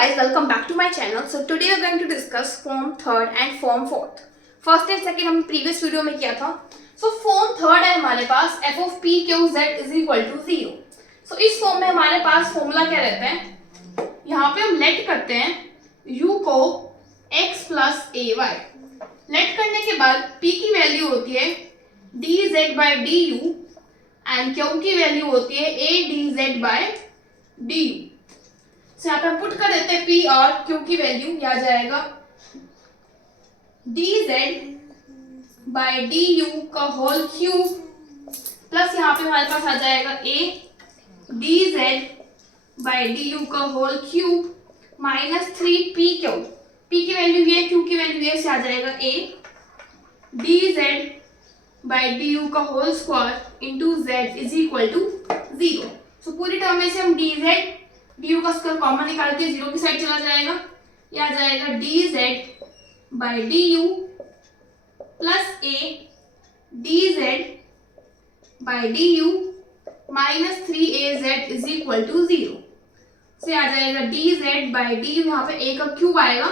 guys, welcome back to my channel. So today we are going to discuss form third and form fourth. First and second हम previous video में किया था. So form third है हमारे पास f of p q z is equal to 0. So इस form में हमारे पास formula क्या रहता है, यहाँ पे हम लेट करते हैं u को x plus ay. लेट करने के बाद p की वैल्यू होती है dz by du and q की वैल्यू होती है a dz by du. So, यहाँ पे हम पुट कर देते हैं P और Q की वैल्यू, आ जाएगा dz by du का होल क्यूब प्लस यहाँ पे हमारे पास आ जाएगा A dz by du का whole cube minus 3pq. P की वैल्यू ये, Q की वैल्यू ये, से आ जाएगा A dz by du का whole square into z is equal to 0. So पूरी टर्म में से हम dz du का स्क्वायर कॉमन निकाल के 0 की साइड चला जाएगा, ये आ जाएगा dz by du plus a dz by du minus 3az is equal to 0. से आ जाएगा dz by du, यहाँ पे a का क्यूब आएगा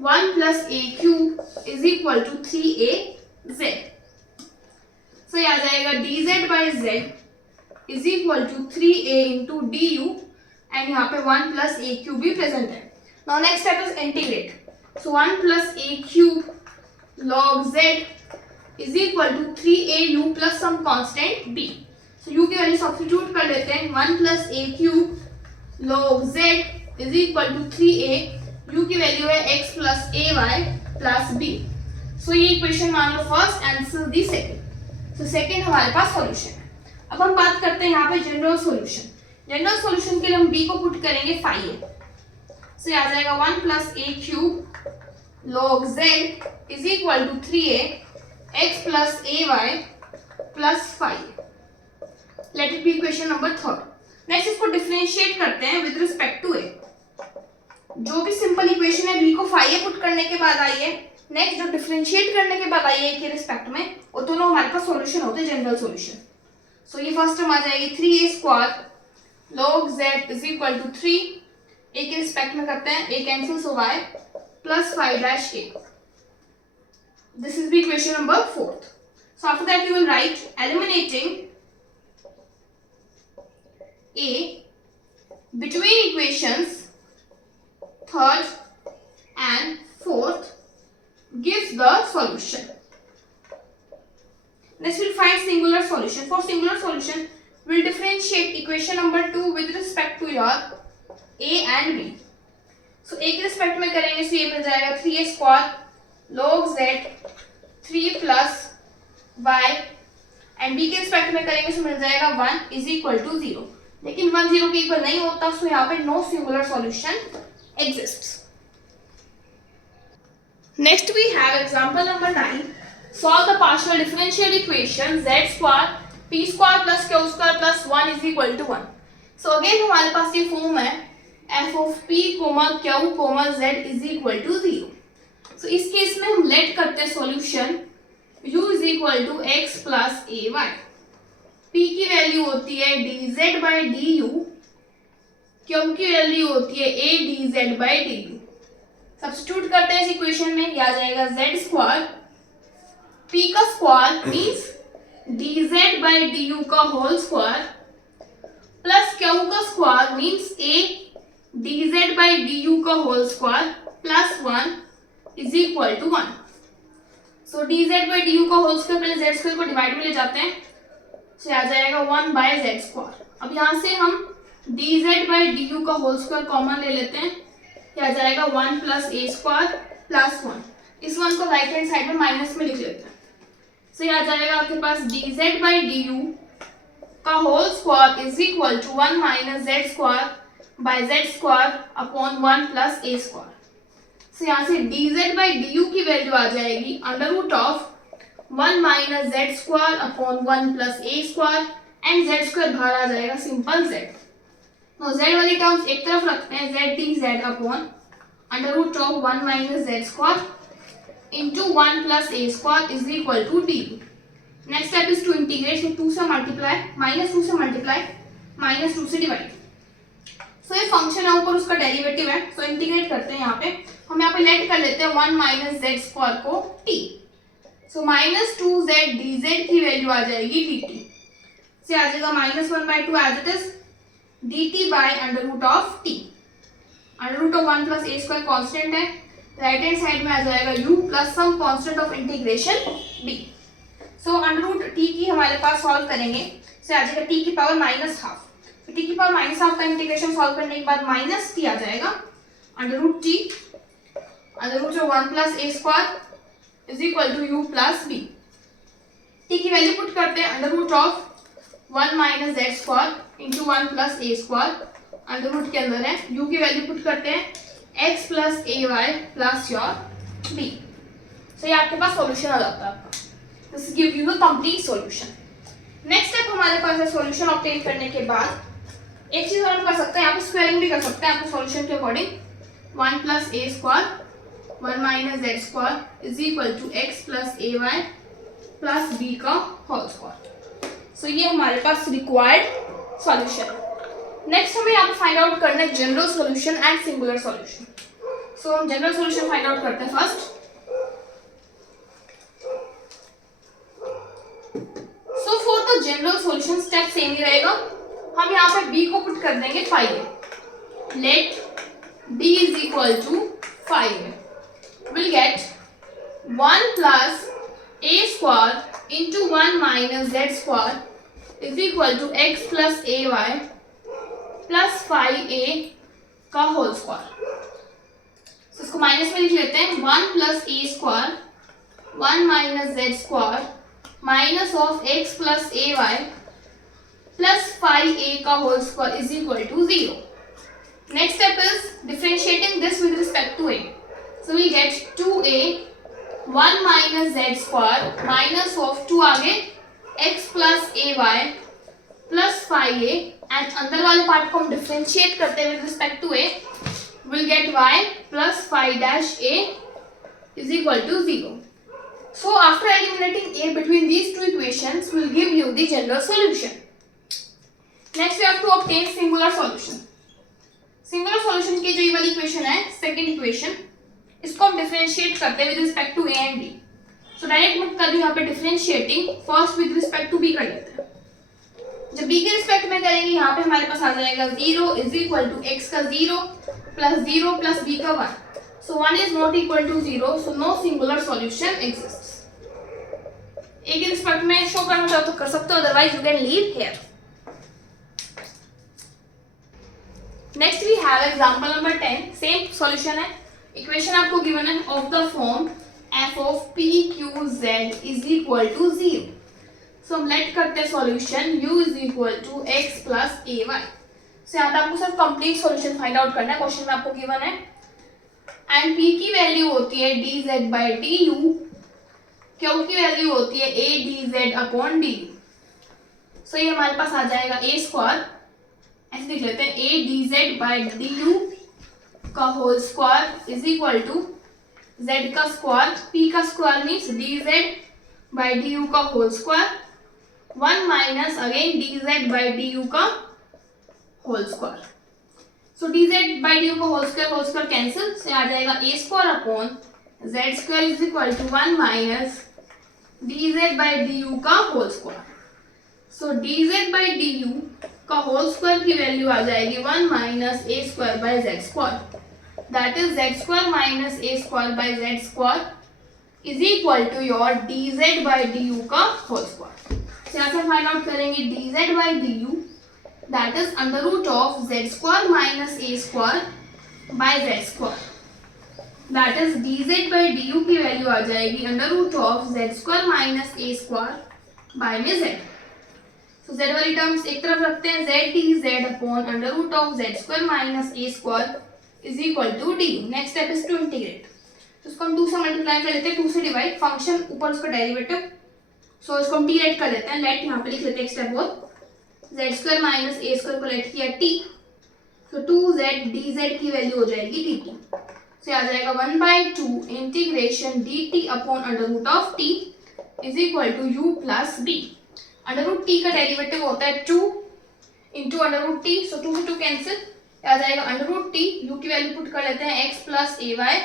1 plus a cube is equal to 3az. So ये आ जाएगा dz by z is equal to 3a into du and यहाँ पे 1 प्लस a क्यूब भी प्रेजेंट है. Now next step is integrate. So 1 plus a cube log z is equal to 3au plus some constant b. So u की वैल्यू substitute कर लेते हैं. 1 plus a cube log z is equal to 3a, u की value है x plus ay plus b. So ये equation मान लो first and this is the second. So second हमारे पास सॉल्यूशन है. अब हम बात करते हैं यहाँ पे जनरल सॉल्यूशन. जनरल सॉल्यूशन के लिए हम b को पुट करेंगे phi a. सो आ जाएगा 1 plus a cube log z is equal to 3a x plus ay plus phi a. Let it be equation number third. Next इसको डिफरेंशिएट करते हैं विद रिस्पेक्ट टू a. जो भी simple equation है b को phi a put करने के बाद आई है, नेक्स्ट जो डिफरेंशिएट करने के बाद आई है a के रिस्पेक्ट में, वो दोनों हमारे पास सॉल्यूशन होते हैं जनरल सॉल्यूशन. सो ये फर्स्ट टर्म आ जाएगी 3a square log z is equal to 3, a के रिस्पेक्ट में करते हैं, a कैंसिल्स हो y plus 5 dash a. This is the equation number fourth. So after that you will write eliminating a between equations third and fourth gives the solution. Next we'll find singular solution. For singular solution we'll differentiate equation number 2 with respect to your a and b. So a के respect में करेंगे तो ये मिल जाएगा 3a square log z 3 plus y and b के respect में करेंगे तो मिल जाएगा 1 इज इक्वल टू 0. लेकिन 1 0 के इक्वल नहीं होता, सो यहाँ पे no singular solution exists. Next we have example number 9. Solve the partial differential equation z square p square plus q square plus 1 is equal to 1. So again हमारे पास ये form है f of p q z is equal to 0. So इस case में हम let करते हैं solution u is equal to x plus ay. p की वैल्यू होती है dz by du, q की वैल्यू होती है a dz by du. Substitute करते हैं इस इक्वेशन में, ये आ जाएगा z स्क्वायर p का square means dz by du का होल स्क्वायर प्लस q का square means a dz by du का whole square plus 1 is equal to 1. So dz by du का होल स्क्वायर पहले z स्क्वायर को divide में ले जाते हैं, तो आ जाएगा 1 by z स्क्वायर. अब यहाँ से हम dz by du का होल स्क्वायर कॉमन ले लेते हैं, ये आ जाएगा 1 प्लस a स्क्वायर प्लस 1. इस 1 को राइट हैंड साइड में माइनस में लिख लेते हैं. सो ये आ जाएगा आपके पास dz by du का whole square is equal to 1 minus z square by z square upon 1 plus a square. So यहाँ से dz by du की वैल्यू आ जाएगी under root of 1 minus z square upon 1 plus a square and z square बाहर आ जाएगा simple z. तो z वाली टर्म्स एक तरफ रखते हैं, z dz upon under root of 1 minus z square into 1 plus a square is equal to du. Next step is to integrate. 2 से मल्टीप्लाई, माइनस 2 से मल्टीप्लाई, माइनस 2 से डिवाइड. सो ये फंक्शन है, ऊपर उसका डेरिवेटिव है, सो इंटीग्रेट करते हैं यहाँ पे। हम यहाँ पे लेट कर लेते हैं 1 माइनस जेड स्क्वायर को t। So minus 2z dz की वैल्यू आ जाएगी dt से आ जाएगा -1/2 as it is dt by under root of t। Under root of 1 plus a square constant है, राइट हैंड साइड में आ जाएगा u plus some constant of integration b। So under root t की हमारे पास solve करेंगे, से आ जाएगा t की पावर -12। टी की पावर -12 का इंटीग्रेशन सॉल्व करने के बाद माइनस टी आ जाएगा under root t under root of 1 plus a square is equal to u plus b. T की वैल्यू पुट करते हैं under root of 1 minus z square into 1 plus a square under root के अंदर है, u की value put करते हैं x plus a y plus your b. So ये आपके पास सॉल्यूशन आ जाता है आपका। This give you the complete solution. Next step हमारे पास है सॉल्यूशन ऑब्टेन करने के बाद एक चीज और हम कर सकते हैं, यहाँ पे स्क्वायरिंग भी कर सकते हैं आपको सॉल्यूशन के according. 1 plus a square 1 minus z square is equal to x plus a y plus b का होल स्क्वायर। सो ये हमारे पास रिक्वायर्ड सॉल्यूशन। नेक्स्ट हमें यहाँ पे फाइंड आउट करना है general solution and singular solution. So हम जनरल सॉल्यूशन फाइंड आउट करते हैं first. So for the general solution step same ही रहेगा, हम यहाँ पे b को पुट कर देंगे 5a। Let b is equal to 5a will get 1 plus a square into 1 minus z square is equal to x plus a y plus 5a का whole square. इसको माइनस में लिख लेते हैं 1 plus a square 1 minus z square minus of x plus a y plus 5a का whole square is equal to 0. Next step is differentiating this with respect to a. So we get 2a 1 minus z square minus of 2 आगे x plus ay plus 5a and अंदर वाले part को हम differentiate करते हैं with respect to a, will get y plus 5 dash a is equal to 0. So after eliminating a between these two equations will give you the general solution. Next we have to obtain singular solution. Singular solution की जो ये वाली equation है second equation, इसको हम differentiate करते हैं with respect to a and b. So direct मत कर दूं यहाँ पे differentiating, first with respect to b कर लेते हैं। जब बी के रिस्पेक्ट में करेंगे यहाँ पे हमारे पास आ जाएगा 0 इज इक्वल टू एक्स का 0 प्लस बी का 1। So 1 is not equal to 0, so no singular solution exists. A के रिस्पेक्ट में शो करना चाहो तो कर सकते हो, otherwise you can leave here. Next we have example number 10, same solution है। इक्वेशन आपको गिवन है of the form f of p q z is equal to 0। So हम लेट करते हैं solution u is equal to x plus a y. So यहाँ पे आपको सिर्फ कंप्लीट सॉल्यूशन फाइंड आउट करना है, क्वेश्चन में आपको गिवन है। एंड p की वैल्यू होती है dz बाई du, q की वैल्यू होती है a dz अपॉन du। सो ये हमारे पास आ जाएगा a स्क्वायर, ऐसे लिख लेते हैं a dz बाई du का whole square is equal to z का स्क्वायर, p का square means dz by du का whole square 1 minus again dz by du का whole square. So dz by du का होल स्क्वायर कैंसिल, से आ जाएगा a square upon z square is equal to 1 minus dz by du का whole square. So dz by du का whole square की value आ जाएगी 1 minus a square by z square, that is z square minus a square by z square is equal to your dz by du का whole square. यहाँ से find out करेंगे dz by du, that is under root of z square minus a square by z square, that is dz by du की value आ जाएगी under root of z square minus a square by में z। तो z वाली terms एक तरफ रखते हैं, z dz upon under root of z square minus a square is equal to du। Next step is to integrate, तो इसको हम 2 से मल्टीप्लाई कर लेते हैं, 2 से डिवाइड, फंक्शन ऊपर उसका डेरिवेटिव, सो इसको हम t कर लेते हैं। लेट यहाँ पे लिख लेते हैं एक स्टेप और z square minus a square को लेट किया t, तो 2z dz की वैल्यू हो जाएगी dt। से आ जाएगा 1/2 integration dt upon under root of t is equal to u plus b। Under root t का डेरिवेटिव होता है 2 into under root t, so 2 से 2 कैंसिल, आ जाएगा अंडर रूट टी, यू की वैल्यू पुट कर लेते हैं x plus a y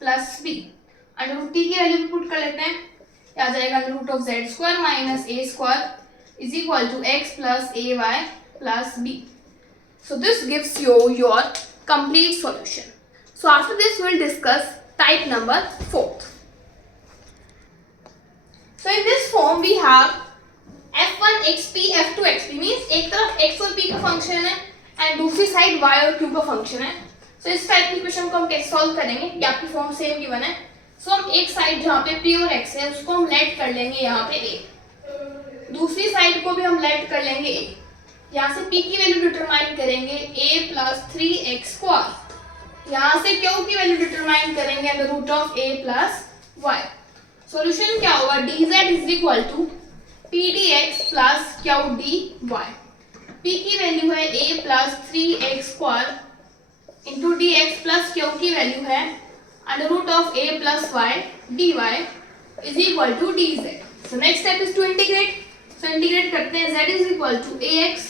plus b, under root t की वैल्यू पुट कर लेते हैं, आ जाएगा under root of z square minus a square is equal to x plus a y plus b. So this gives you your complete solution. So after this we'll discuss type number 4. So in this form we have f1 xp f2 xp means एक तरफ x और p का function है and दूसरी side y और q का function है. So इस टाइप की क्वेश्चन को हम कैसे सॉल्व करेंगे, ये आपकी फॉर्म सेम गिवन है. So हम एक साइड जहाँ पे p और x है उसको हम लेट कर लेंगे यहाँ पे a, दूसरी साइड को भी हम लेट कर लेंगे a. यहाँ से p की वैल्यू डिटरमाइन करेंगे a प्लस 3x स्क्वायर, यहाँ से q की वैल्यू डिटरमाइन करेंगे under root of a plus y. Solution क्या होगा, dz is equal to p dx plus q dy. p की वैल्यू है a plus 3x square into dx plus q की value है under root of a plus y dy is equal to dz. So next step is to integrate. So integrate करते हैं, z is equal to ax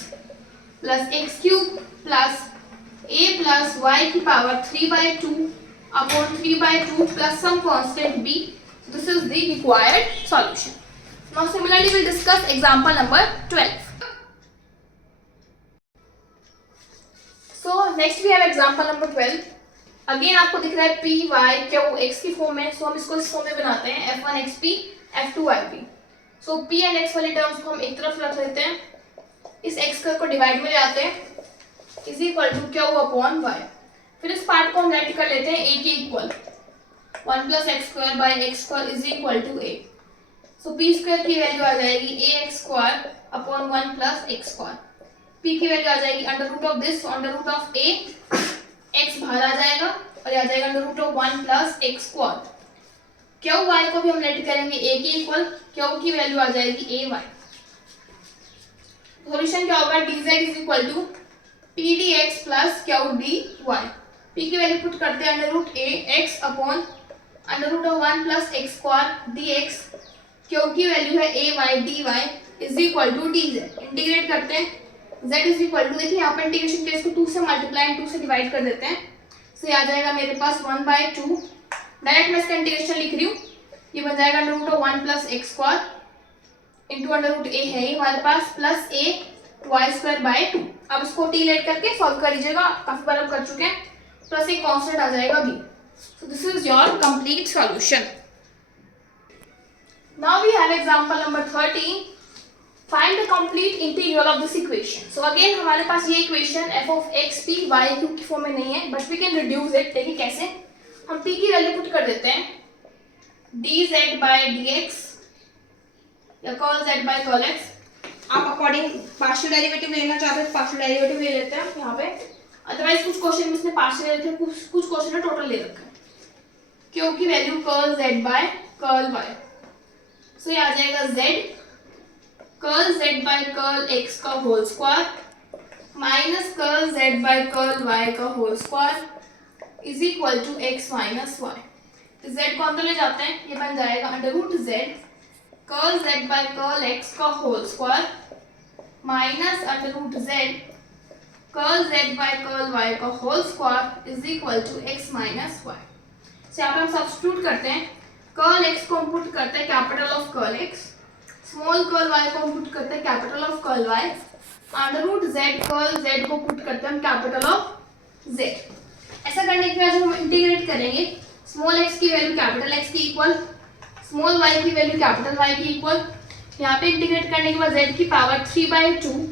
plus x cube plus a plus y की power 3/2 upon 3/2 plus some constant b. This is the required solution. Now similarly we'll discuss example number 12. So next we have example number 12. Again आपको दिख रहा है p y q x की form में. सो हम इसको इस फॉर्म में बनाते हैं f1 xp f2 yp. So p and x वाली टर्म्स को हम एक तरफ रख लेते हैं, इस x को डिवाइड में ले आते हैं is equal to q upon y. फिर इस पार्ट को हम लेट कर लेते हैं a के equal 1 plus x square by x square is equal to a. So p square की वैल्यू आ जाएगी a x square upon 1 plus x square. p की वैल्यू आ जाएगी under root of this, under root of a, x बाहर आ जाएगा और आ जाएगा under root of 1 plus x square. q y को भी हम लेट करेंगे a के इक्वल, q की वैल्यू आ जाएगी a y. सॉल्यूशन क्या होगा, dz is equal to p dx plus q dy. p की वैल्यू पुट करते हैं under root a x upon under root of 1 plus x square dx, q की value है a y dy is equal to dz. Integrate करते हैं, z is equal to, देखिए यहाँ पर इंटीग्रेशन के इसको 2 से मल्टीप्लाई एंड 2 से डिवाइड कर देते हैं. सो आ जाएगा मेरे पास 1/2. डायरेक्ट मैं इसका इंटीग्रेशन लिख रही हूँ, ये बन जाएगा under root of 1 plus x square into under root a है हमारे पास plus a y square by 2. अब इसको टी लेट करके सॉल्व कर लीजिएगा, काफी बार हम कर चुके हैं. प्लस एक कांस्टेंट आ जाएगा b. So this is your complete solution. Now we have example number 13. Find the complete integral of this equation. So again हमारे पास ये equation f of x p y q की फॉर्म में नहीं है, but we can reduce it. देखिए कैसे, हम t की वैल्यू पुट कर देते हैं dz बाय dx या cos z by cos x. आप अकॉर्डिंग पार्शियल डेरिवेटिव लेना चाहते हैं पार्शियल डेरिवेटिव ले लेते हैं यहाँ पे, अदरवाइज कुछ क्वेश्चन में इसने पार्शियल ले रखे हैं, कुछ क्वेश्चन में टोटल ले रखा है. q की value curl z by curl y. So ये आ जाएगा z curl z by curl x का whole square minus curl z by curl y का whole square is equal to x minus y. तो z को अंदर ले जाते हैं, ये बन जाएगा under root z curl z by curl x का whole square minus under root z curl z by curl y का whole square is equal to x minus y. से यहाँ पे हम सब्स्टिट्यूट करते हैं, कर्ल x को हम पुट करते हैं capital of curl x, small curl y को हम पुट करते हैं capital of curl y, under root z curl z को पुट करते हैं हम कैपिटल ऑफ z. ऐसा करने के बाद जब हम इंटीग्रेट करेंगे, स्मॉल x की वैल्यू कैपिटल x की इक्वल, स्मॉल y की वैल्यू कैपिटल y की इक्वल. यहाँ पे इंटीग्रेट करने के बाद z की पावर 3/2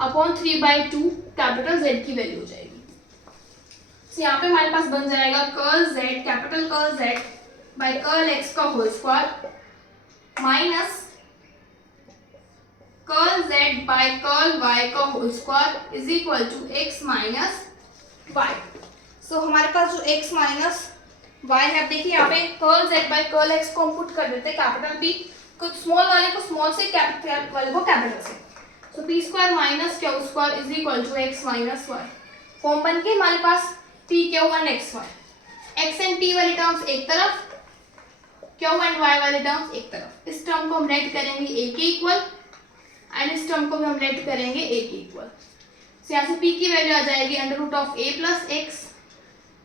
अपॉन 3/2 कैपिटल z की वैल्यू हो जाएगी. तो यहाँ पे हमारे पास बन जाएगा curl z capital curl z by curl x का whole square minus curl z by curl y का whole square is equal to x minus y. सो हमारे पास जो x माइनस y है, देखिए यहाँ पे curl z by curl x को हम पुट कर देते हैं कैपिटल p, कुछ स्मॉल वाले को स्मॉल से, कैपिटल वाले को कैपिटल से. So p square minus q square is equal to x minus y. Form बन के हमारे पास p q and x y, x and p वाली टर्म्स एक तरफ, q एंड y वाली टर्म्स एक तरफ. इस टर्म को हम लेट करेंगे a के इक्वल एंड इस टर्म को भी हम लेट करेंगे a के इक्वल. So यहाँ से p की वैल्यू आ जाएगी under root of a plus x,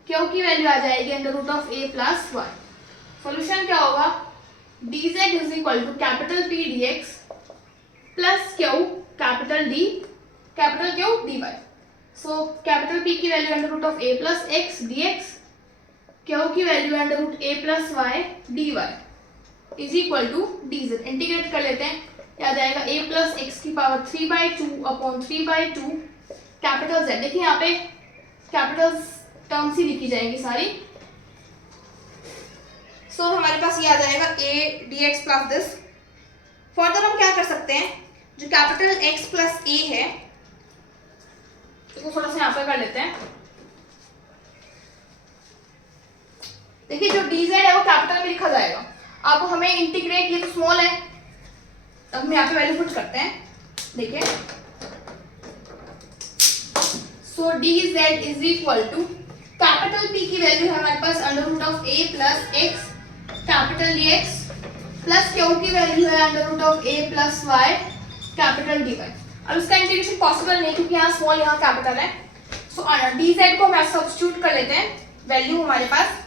q की वैल्यू आ जाएगी under root of a plus y. Solution क्या होगा, dz is equal to capital P dx plus q capital D capital Q dy। So capital P की value under root of a plus x dx, q की value under root a plus y dy is equal to dz। Integrate कर लेते हैं, क्या जाएगा a plus x की power 3/2 upon 3/2 capital z। देखिए यहाँ पे कैपिटल टर्म्स ही लिखी जाएंगी सारी। सो हमारे पास ये आ जाएगा a dx plus this. Further हम क्या कर सकते हैं, जो कैपिटल x प्लस a है इसको थोड़ा सा यहाँ पे कर लेते हैं। देखिए जो dz है वो कैपिटल में लिखा जाएगा। अब हमें इंटीग्रेट, ये तो स्मॉल है, अब हम यहाँ पे वैल्यू पुट करते हैं। देखिए so dz is equal to capital P की वैल्यू है हमारे पास under root of a plus x capital dx plus q की वैल्यू है under root of a plus y capital dy। अब इसका इंटीग्रेशन पॉसिबल नहीं क्योंकि यहाँ स्मॉल यहाँ कैपिटल है। सो dz को हम सब्स्टिट्यूट कर लेते हैं, वैल्यू हमारे पास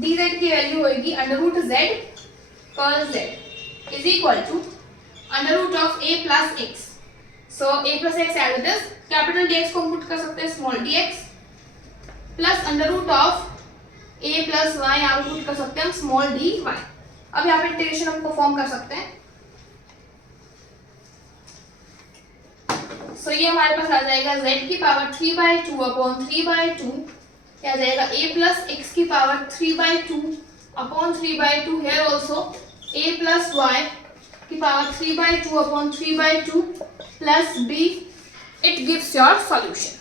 dz की वैल्यू होगी under root z curl z is equal to under root of a plus x. So a plus x as it is, capital dx को हम पुट कर सकते हैं small dx plus under root of a plus y यहाँ पे put कर सकते हैं हम स्मॉल dy। अब यहाँ पे इंटीग्रेशन हम परफॉर्म कर सकते हैं। सो ये हमारे पास आ जाएगा z की पावर 3/2 अपॉन 3/2, क्या जाएगा a प्लस एक्स की power 3/2 upon 3/2, here also a plus y की power 3/2 upon 3/2 plus b। It gives your solution.